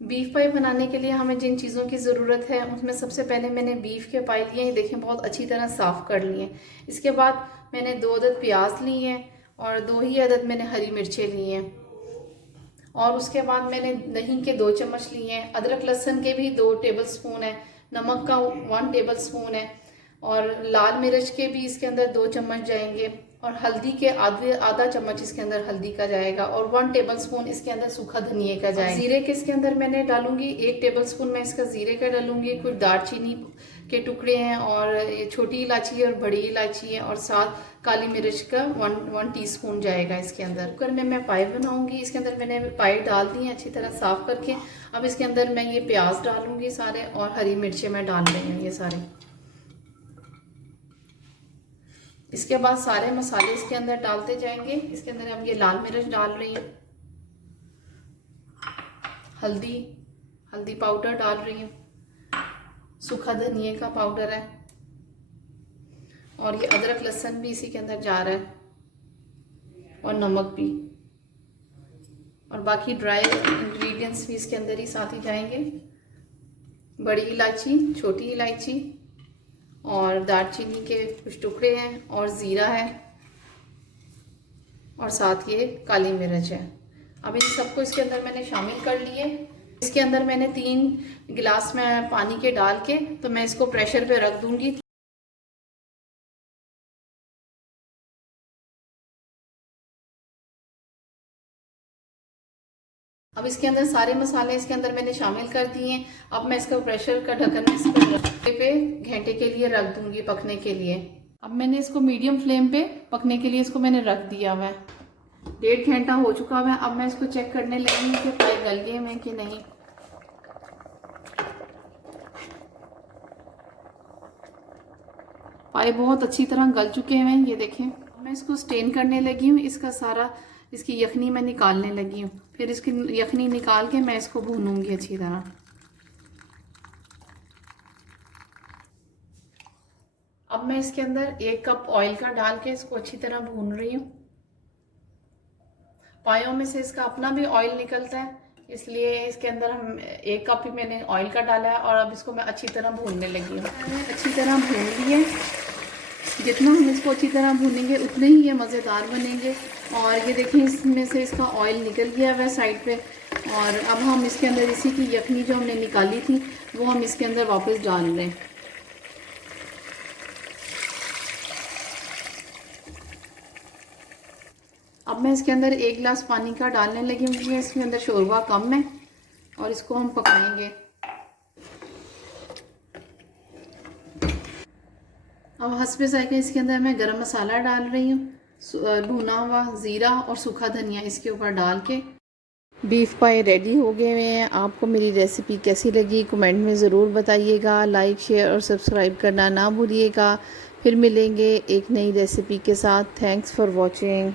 Beef पाई बनाने के लिए हमें जिन चीज़ों की ज़रूरत है उसमें सबसे पहले मैंने बीफ के पाई लिए हैं, देखें बहुत अच्छी तरह साफ़ कर लिए हैं। इसके बाद मैंने 2 अदद प्याज लिए हैं और 2 ही अदद मैंने हरी मिर्चें ली हैं। और उसके बाद मैंने दही के 2 चम्मच लिए हैं, अदरक लहसुन के भी 2 टेबल स्पून है, नमक का 1 टेबल स्पून है और लाल मिर्च के भी इसके अंदर 2 चम्मच जाएंगे और हल्दी के आधा चम्मच इसके अंदर हल्दी का जाएगा और 1 टेबल स्पून इसके अंदर सूखा धनिया का जाएगा। जीरे के इसके अंदर मैंने डालूंगी 1 टेबल स्पून मैं इसका जीरे का डालूंगी। कुछ दालचीनी के टुकड़े हैं और ये छोटी इलायची और बड़ी इलायची है और साथ काली मिर्च का 1 टीस्पून जाएगा इसके अंदर। कुकर में मैं पाई बनाऊंगी। इसके अंदर मैंने पाई डाल दी है अच्छी तरह साफ करके। अब इसके अंदर मैं ये प्याज डालूंगी सारे और हरी मिर्चें मैं डाल रही हूँ ये सारे। इसके बाद सारे मसाले इसके अंदर डालते जाएंगे। इसके अंदर हम ये लाल मिर्च डाल रही हूँ, हल्दी पाउडर डाल रही हूँ, सूखा धनिया का पाउडर है और ये अदरक लहसुन भी इसी के अंदर जा रहा है और नमक भी और बाकी ड्राई इंग्रेडिएंट्स भी इसके अंदर ही साथ ही जाएंगे। बड़ी इलायची, छोटी इलायची और दालचीनी के कुछ टुकड़े हैं और ज़ीरा है और साथ ये काली मिर्च है। अब इन सबको इसके अंदर मैंने शामिल कर लिए। इसके अंदर मैंने 3 गिलास में पानी के डाल के तो मैं इसको प्रेशर पे रख दूंगी। अब इसके अंदर सारे मसाले इसके अंदर मैंने शामिल कर दिए हैं। अब मैं इसका प्रेशर का ढक्कन इस पे घंटे के लिए रख दूंगी पकने के लिए। अब मैंने इसको मीडियम फ्लेम पे पकने के लिए इसको मैंने रख दिया हुआ है। 1.5 घंटा हो चुका है। अब मैं इसको चेक करने लगी हूँ कि पाई गल गए हैं कि नहीं। पाई बहुत अच्छी तरह गल चुके हैं, ये देखें। मैं इसको स्टेन करने लगी हूँ। इसका सारा इसकी यखनी मैं निकालने लगी हूँ। फिर इसकी यखनी निकाल के मैं इसको भूनूंगी अच्छी तरह। अब मैं इसके अंदर 1 कप ऑयल का डाल के इसको अच्छी तरह भून रही हूँ। पायों में से इसका अपना भी ऑयल निकलता है, इसलिए इसके अंदर हम 1 कप ही मैंने ऑयल का डाला है और अब इसको मैं अच्छी तरह भूनने लगी हूँ। अच्छी तरह भून लिए। जितना हम इसको अच्छी तरह भूनेंगे उतने ही ये मज़ेदार बनेंगे। और ये देखिए इसमें से इसका ऑयल निकल गया हुआ है साइड पे। और अब हम इसके अंदर इसी की यखनी जो हमने निकाली थी वो हम इसके अंदर वापस डाल रहे हैं। अब मैं इसके अंदर 1 गिलास पानी का डालने लगी हूँ क्योंकि इसके अंदर शोरबा कम है और इसको हम पकाएंगे। अब हस्बे जायका इसके अंदर मैं गरम मसाला डाल रही हूँ, भुना हुआ ज़ीरा और सूखा धनिया इसके ऊपर डाल के। बीफ पाई रेडी हो गए हुए हैं। आपको मेरी रेसिपी कैसी लगी कमेंट में ज़रूर बताइएगा। लाइक, शेयर और सब्सक्राइब करना ना भूलिएगा। फिर मिलेंगे एक नई रेसिपी के साथ। Thanks for watching.